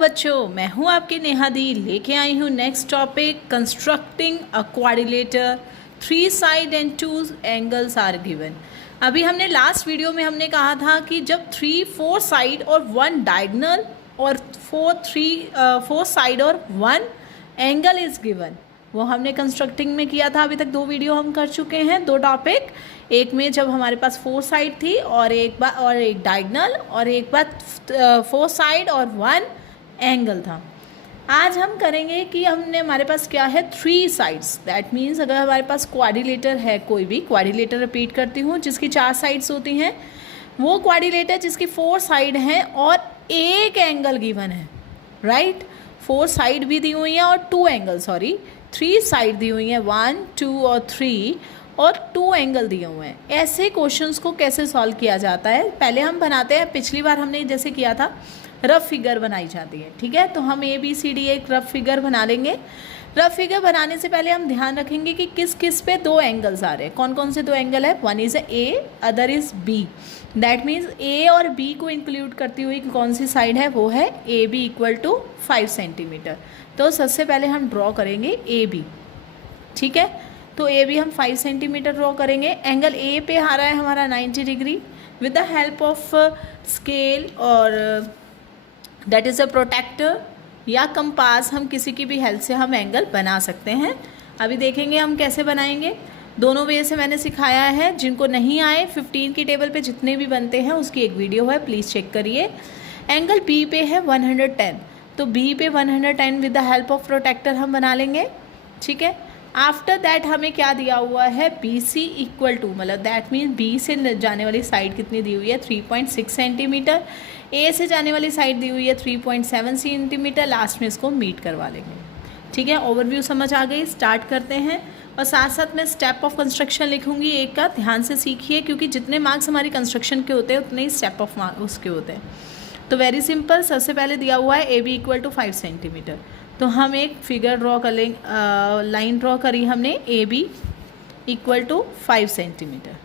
बच्चों, मैं हूं आपकी नेहा दी, लेके आई हूं next topic constructing a quadrilateral, 3 side and 2 angles are given. अभी हमने लास्ट वीडियो में हमने कहा था कि जब 3-4 साइड और 1 डायगोनल और 4 साइड और 1 एंगल इज गिवन, वो हमने कंस्ट्रक्टिंग में किया था। अभी तक 2 वीडियो हम कर चुके हैं, 2 टॉपिक। एक में जब हमारे पास 4 साइड थी और एक डायगोनल, और एक बार 4 साइड और 1 एंगल था। आज हम करेंगे कि हमारे पास क्या है, 3 साइड्स। दैट मीन्स अगर हमारे पास क्वाड्रिलेटर है, कोई भी क्वाड्रिलेटर, रिपीट करती हूँ, जिसकी 4 साइड्स होती हैं, वो क्वाड्रिलेटर जिसकी 4 साइड हैं और एक एंगल गिवन है, राइट। 4 साइड भी दी हुई हैं और 2 एंगल, 3 साइड दी हुई हैं, 1, 2 और 3, और 2 एंगल दिए हुए हैं। ऐसे क्वेश्चंस को कैसे सॉल्व किया जाता है, पहले हम बनाते हैं। पिछली बार हमने जैसे किया था, रफ फिगर बनाई जाती है, ठीक है। तो हम ABCD एक रफ फिगर बना लेंगे। रफ फिगर बनाने से पहले हम ध्यान रखेंगे कि किस किस पे 2 एंगल्स आ रहे हैं। कौन कौन से 2 एंगल है, one is A, other is B। That means A और B को इंक्लूड करती हुई कौन सी साइड है, वो है AB = 5 सेंटीमीटर। तो सबसे पहले हम ड्रॉ करेंगे AB, ठीक है। तो AB हम 5 सेंटीमीटर ड्रॉ करेंगे। एंगल A पे आ रहा है हमारा 90 degree. With the help of scale और दैट इज़ अ प्रोटेक्टर या कंपास, हम किसी की भी हेल्प से हम एंगल बना सकते हैं। अभी देखेंगे हम कैसे बनाएंगे। दोनों वे से मैंने सिखाया है। जिनको नहीं आए, 15 की टेबल पे जितने भी बनते हैं उसकी एक वीडियो है, प्लीज़ चेक करिए। एंगल B पे है 110, तो B पे 110 with the help of protractor हम बना लेंगे, ठीक है। आफ्टर दैट हमें क्या दिया हुआ है, BC = मतलब दैट मीन्स B से जाने वाली साइड कितनी दी हुई है, 3.6 सेंटीमीटर। A से जाने वाली साइड दी हुई है 3.7 सेंटीमीटर। लास्ट में इसको मीट करवा लेंगे, ठीक है। ओवरव्यू समझ आ गई। स्टार्ट करते हैं, और साथ साथ मैं स्टेप ऑफ कंस्ट्रक्शन लिखूंगी एक का, ध्यान से सीखिए, क्योंकि जितने मार्क्स हमारी कंस्ट्रक्शन के होते हैं उतने ही स्टेप ऑफ मार्क्स उसके होते हैं। तो वेरी सिंपल, सबसे पहले दिया हुआ है AB = 5 सेंटीमीटर। तो हम एक फिगर ड्रॉ कर लेंगे, लाइन ड्रॉ करी हमने, AB = 5 सेंटीमीटर,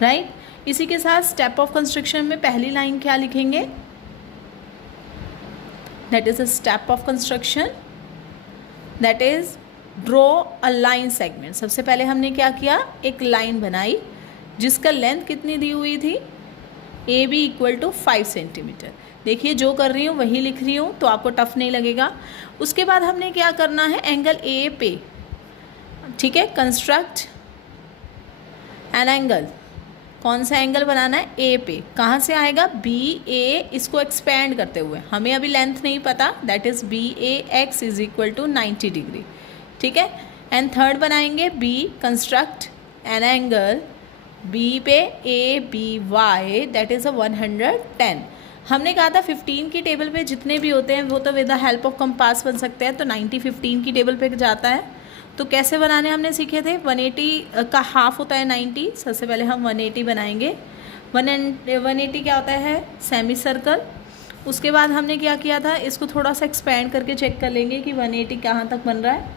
राइट। इसी के साथ स्टेप ऑफ कंस्ट्रक्शन में पहली लाइन क्या लिखेंगे, that is a step of construction, that is draw a line segment. सबसे पहले हमने क्या किया, एक लाइन बनाई जिसका लेंथ कितनी दी हुई थी, AB = 5 सेंटीमीटर। देखिए जो कर रही हूँ वही लिख रही हूँ, तो आपको टफ नहीं लगेगा। उसके बाद हमने क्या करना है, एंगल A पे, ठीक है, कंस्ट्रक्ट एन एंगल। कौन सा एंगल बनाना है, A पे। कहाँ से आएगा, BA, इसको एक्सपेंड करते हुए, हमें अभी लेंथ नहीं पता, दैट इज BAX = 90 डिग्री, ठीक है। एंड थर्ड बनाएंगे B, construct an angle B पे ABY, दैट इज़ 110। हमने कहा था 15 की टेबल पे जितने भी होते हैं वो तो with the help of compass बन सकते हैं, तो 90 15 की टेबल पे जाता है। तो कैसे बनाने हमने सीखे थे, 180 का हाफ होता है 90। सबसे पहले हम 180 बनाएंगे। 180 क्या होता है, सेमी सर्कल। उसके बाद हमने क्या किया था, इसको थोड़ा सा एक्सपेंड करके चेक कर लेंगे कि 180 कहाँ तक बन रहा है।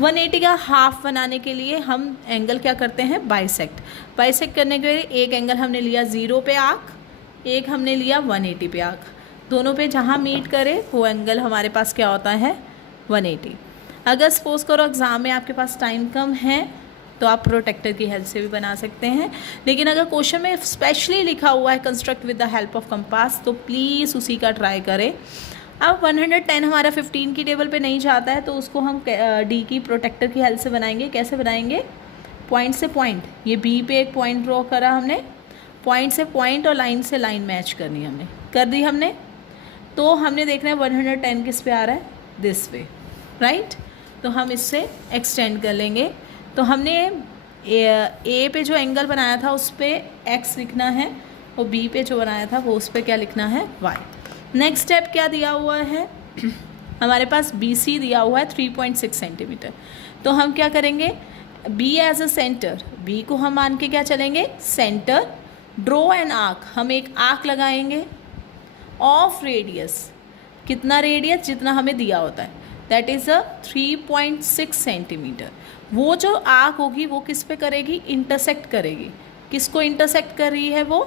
180 का हाफ बनाने के लिए हम एंगल क्या करते हैं, बाइसेक्ट। बाइसेक्ट करने के लिए एक एंगल हमने लिया 0 पे आर्क, एक हमने लिया 180 पे आर्क। दोनों पे जहाँ मीट करे वो एंगल हमारे पास क्या होता है, 180। अगर सपोज करो एग्ज़ाम में आपके पास टाइम कम है तो आप प्रोटेक्टर की हेल्प से भी बना सकते हैं, लेकिन अगर क्वेश्चन में स्पेशली लिखा हुआ है construct with the help of compass, तो प्लीज़ उसी का ट्राई करें। अब 110 हमारा 15 की टेबल पे नहीं जाता है, तो उसको हम D की प्रोटेक्टर की हेल्प से बनाएंगे। कैसे बनाएंगे, पॉइंट से पॉइंट, ये B पे एक पॉइंट ड्रॉ करा हमने, पॉइंट से पॉइंट और लाइन से लाइन मैच करनी हमने कर दी हमने। तो हमने देखना है 110 किस पे आ रहा है, दिस वे, राइट। तो हम इससे एक्सटेंड कर लेंगे। तो हमने A पे जो एंगल बनाया था उस पर X लिखना है, और B पे जो बनाया था वो उस पर क्या लिखना है, Y। नेक्स्ट स्टेप क्या दिया हुआ है हमारे पास, BC दिया हुआ है 3.6 सेंटीमीटर। तो हम क्या करेंगे, B as a centre, B को हम मान के क्या चलेंगे, सेंटर। ड्रॉ एन आर्क, हम एक आर्क लगाएंगे ऑफ रेडियस, कितना रेडियस, जितना हमें दिया होता है, दैट इज़ 3.6 सेंटीमीटर। वो जो आर्क होगी वो किस पे करेगी, इंटरसेक्ट करेगी। किसको इंटरसेक्ट कर रही है वो,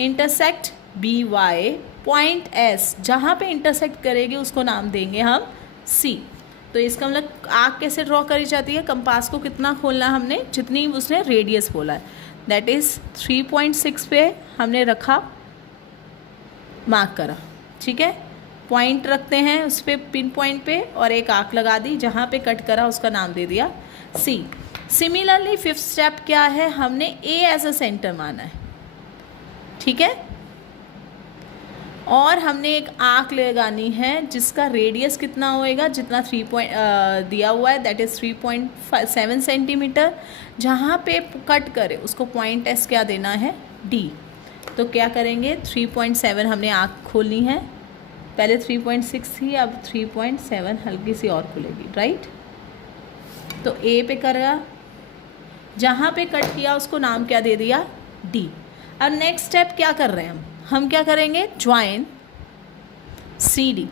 intersect B Y, point S जहाँ पे इंटरसेक्ट करेगी उसको नाम देंगे हम सी। तो इसका मतलब आर्क कैसे ड्रॉ करी जाती है, कंपास को कितना खोलना है हमने, जितनी उसने रेडियस बोला है, दैट इज़ 3.6 पे हमने रखा, मार्क करा, ठीक है। पॉइंट रखते हैं उस पर, पिन पॉइंट पे, और एक आर्क लगा दी, जहाँ पे कट करा उसका नाम दे दिया सी। सिमिलरली फिफ्थ स्टेप क्या है, हमने ए एज अ सेंटर माना है, ठीक है, और हमने एक आर्क लगानी है जिसका रेडियस कितना होएगा, जितना 3 दिया हुआ है, दैट इज़ 3.7 सेंटीमीटर। जहाँ पे कट करे उसको पॉइंट एस क्या देना है, डी। तो क्या करेंगे, 3.7 हमने आर्क खोलनी है, पहले 3.6 थी, अब 3.7 हल्की सी और खुलेगी, राइट। तो ए पे करा, जहाँ पे कट किया उसको नाम क्या दे दिया, डी। अब नेक्स्ट स्टेप क्या कर रहे हैं हम क्या करेंगे, ज्वाइन सी डी,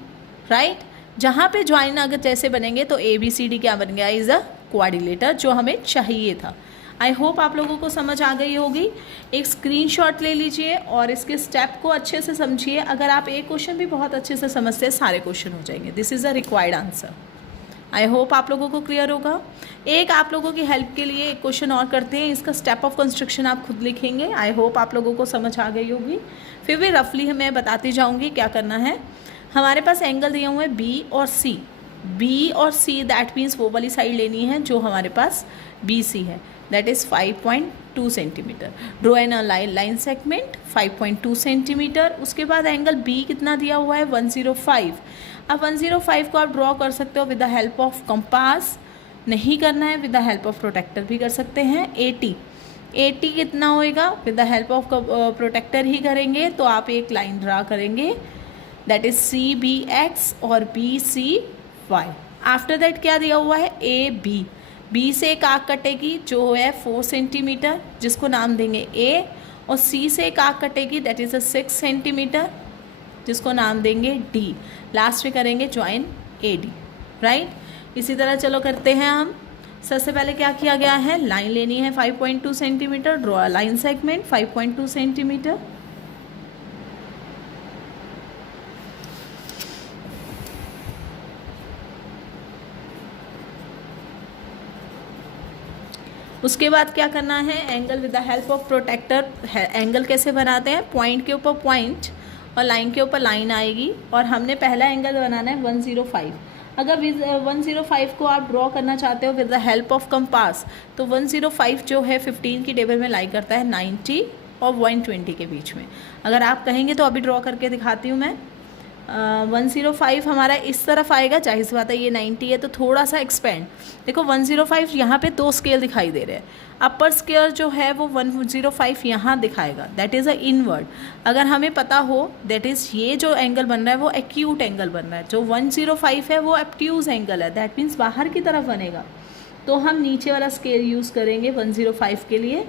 राइट। जहाँ पे ज्वाइन अगर जैसे बनेंगे तो ए बी सी डी क्या बन गया, इज़ अ क्वाड्रिलेटर, जो हमें चाहिए था। आई होप आप लोगों को समझ आ गई होगी। एक स्क्रीनशॉट ले लीजिए और इसके स्टेप को अच्छे से समझिए। अगर आप एक क्वेश्चन भी बहुत अच्छे से समझते हैं, सारे क्वेश्चन हो जाएंगे। This is a required answer. I hope आप लोगों को क्लियर होगा। एक आप लोगों की हेल्प के लिए एक क्वेश्चन और करते हैं, इसका स्टेप ऑफ कंस्ट्रक्शन आप खुद लिखेंगे। आई होप आप लोगों को समझ आ गई होगी। फिर भी रफली मैं बताती जाऊंगी क्या करना है। हमारे पास एंगल दिए हुए हैं बी और सी। बी और सी दैट मीन्स वो वाली साइड लेनी है जो हमारे पास बी सी है, that is 5.2 centimetre. Draw an line segment 5.2 centimetre. उसके बाद एंगल बी कितना दिया हुआ है, 105। अब 105 को आप ड्रॉ कर सकते हो with the help of compass, नहीं करना है with the help of protractor भी कर सकते हैं। 80 कितना होएगा, with the help of protractor ही करेंगे। तो आप एक लाइन ड्रा करेंगे, that is C B X और B C Y. After that क्या दिया हुआ है, ए बी। बी से एक आर्क कटेगी जो है 4 सेंटीमीटर, जिसको नाम देंगे ए, और सी से एक आर्क कटेगी दैट इज़ अ 6 सेंटीमीटर, जिसको नाम देंगे डी। लास्ट में करेंगे ज्वाइन ए डी, राइट। इसी तरह चलो करते हैं हम। सबसे पहले क्या किया गया है, लाइन लेनी है 5.2 centimetre, draw line segment 5.2 centimetre. उसके बाद क्या करना है, angle with the help of protractor. Angle कैसे बनाते हैं, पॉइंट के ऊपर पॉइंट और लाइन के ऊपर लाइन आएगी, और हमने पहला एंगल बनाना है 105। अगर 105 को आप ड्रॉ करना चाहते हो with the help of compass, तो 105 जो है 15 की टेबल में लाई करता है 90 और 120 के बीच में। अगर आप कहेंगे तो अभी ड्रॉ करके दिखाती हूँ मैं। 105 हमारा इस तरफ आएगा, जाहिर सी बात है ये 90 है तो थोड़ा सा एक्सपेंड। देखो 105 यहाँ पे 2 स्केल दिखाई दे रहे हैं। अपर स्केल जो है वो 105 यहाँ दिखाएगा, दैट इज़ अ इनवर्ड। अगर हमें पता हो दैट इज़ ये जो एंगल बन रहा है वो एक्यूट एंगल बन रहा है, जो 105 है वो एब्ट्यूज एंगल है, दैट मीन्स बाहर की तरफ बनेगा। तो हम नीचे वाला स्केल यूज़ करेंगे 105 के लिए,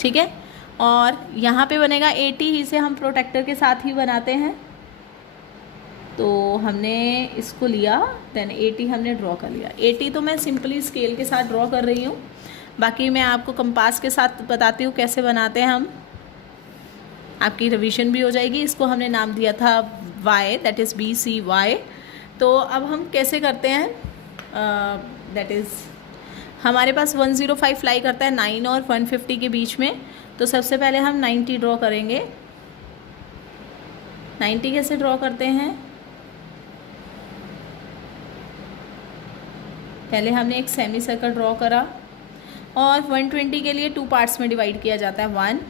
ठीक है। और यहाँ पे बनेगा 80, इसे हम प्रोटेक्टर के साथ ही बनाते हैं। तो हमने इसको लिया, देन 80 हमने ड्रॉ कर लिया। 80 तो मैं सिंपली स्केल के साथ ड्रॉ कर रही हूँ, बाकी मैं आपको कंपास के साथ बताती हूँ कैसे बनाते हैं हम, आपकी रिवीजन भी हो जाएगी। इसको हमने नाम दिया था y, that is B C Y. तो अब हम कैसे करते हैं, दैट इज़ हमारे पास 105 लाई करता है 9 और 150 के बीच में। तो सबसे पहले हम 90 ड्रॉ करेंगे। 90 कैसे ड्रॉ करते हैं, पहले हमने एक सेमी सर्कल ड्रॉ करा, और 120 के लिए 2 पार्ट्स में डिवाइड किया जाता है, 1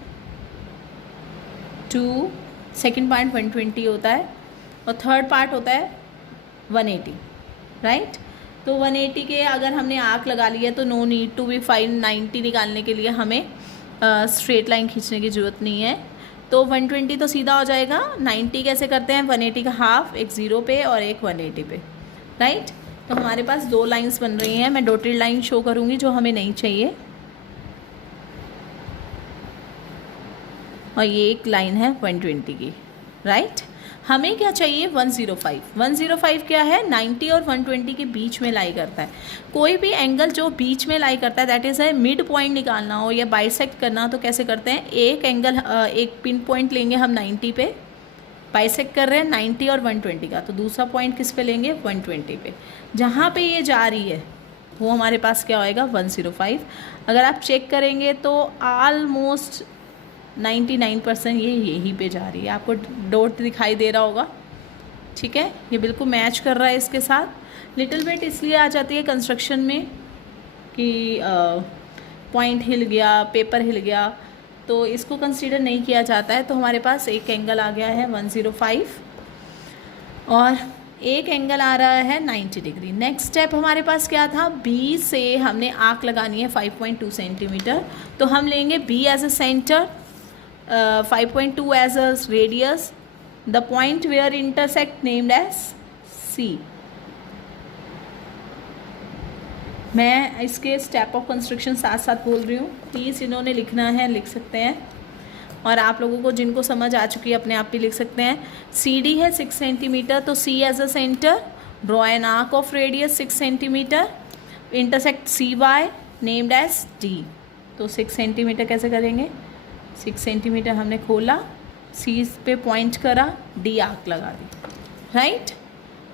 2, सेकेंड पार्ट 120 होता है, और थर्ड पार्ट होता है 180, राइट। तो 180 के अगर हमने आर्क लगा लिया तो no need to be fine 90 निकालने के लिए हमें स्ट्रेट लाइन खींचने की ज़रूरत नहीं है। तो 120 तो सीधा हो जाएगा। 90 कैसे करते हैं, 180 का हाफ, एक 0 पे और एक 180 पे, राइट। तो हमारे पास 2 लाइंस बन रही हैं। मैं डॉटेड लाइन शो करूँगी जो हमें नहीं चाहिए, और ये एक लाइन है 120 की, राइट। हमें क्या चाहिए 105। 105 क्या है, 90 और 120 के बीच में लाई करता है। कोई भी एंगल जो बीच में लाई करता है, दैट इज़ है मिड पॉइंट निकालना हो या बाइसेक्ट करना हो तो कैसे करते हैं, एक एंगल एक पिन पॉइंट लेंगे हम 90 पे, बाइसेक्ट कर रहे हैं 90 और 120 का, तो दूसरा पॉइंट किस पे लेंगे 120 पे। जहाँ पे ये जा रही है वो हमारे पास क्या होएगा 105। अगर आप चेक करेंगे तो ऑलमोस्ट 99% ये यहीं पे जा रही है, आपको डॉट दिखाई दे रहा होगा, ठीक है, ये बिल्कुल मैच कर रहा है इसके साथ। लिटिल बिट इसलिए आ जाती है कंस्ट्रक्शन में कि पॉइंट हिल गया, पेपर हिल गया, तो इसको कंसीडर नहीं किया जाता है। तो हमारे पास एक एंगल आ गया है 105 और एक एंगल आ रहा है 90 डिग्री। नेक्स्ट स्टेप हमारे पास क्या था, बी से हमने आर्क लगानी है 5.2 सेंटीमीटर, तो हम लेंगे B as a centre, 5.2 as a radius, the point where intersect named as C. मैं इसके स्टेप ऑफ कंस्ट्रक्शन साथ साथ बोल रही हूँ, प्लीज़ इन्होंने लिखना है लिख सकते हैं, और आप लोगों को जिनको समझ आ चुकी है अपने आप भी लिख सकते हैं। सी डी है 6 सेंटीमीटर, तो C as a centre, draw an arc of radius 6 centimetre, intersect C Y named as D. तो 6 सेंटीमीटर कैसे करेंगे, 6 सेंटीमीटर हमने खोला, सी पे पॉइंट करा, डी आर्क लगा दी, राइट।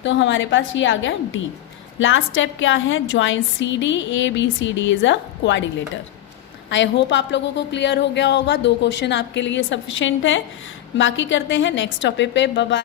तो हमारे पास ये आ गया डी। लास्ट स्टेप क्या है, join C D, A B C D is a quadrilateral. I hope आप लोगों को क्लियर हो गया होगा, 2 क्वेश्चन आपके लिए सफिशिएंट है। बाकी करते हैं नेक्स्ट टॉपिक पे। Bye bye.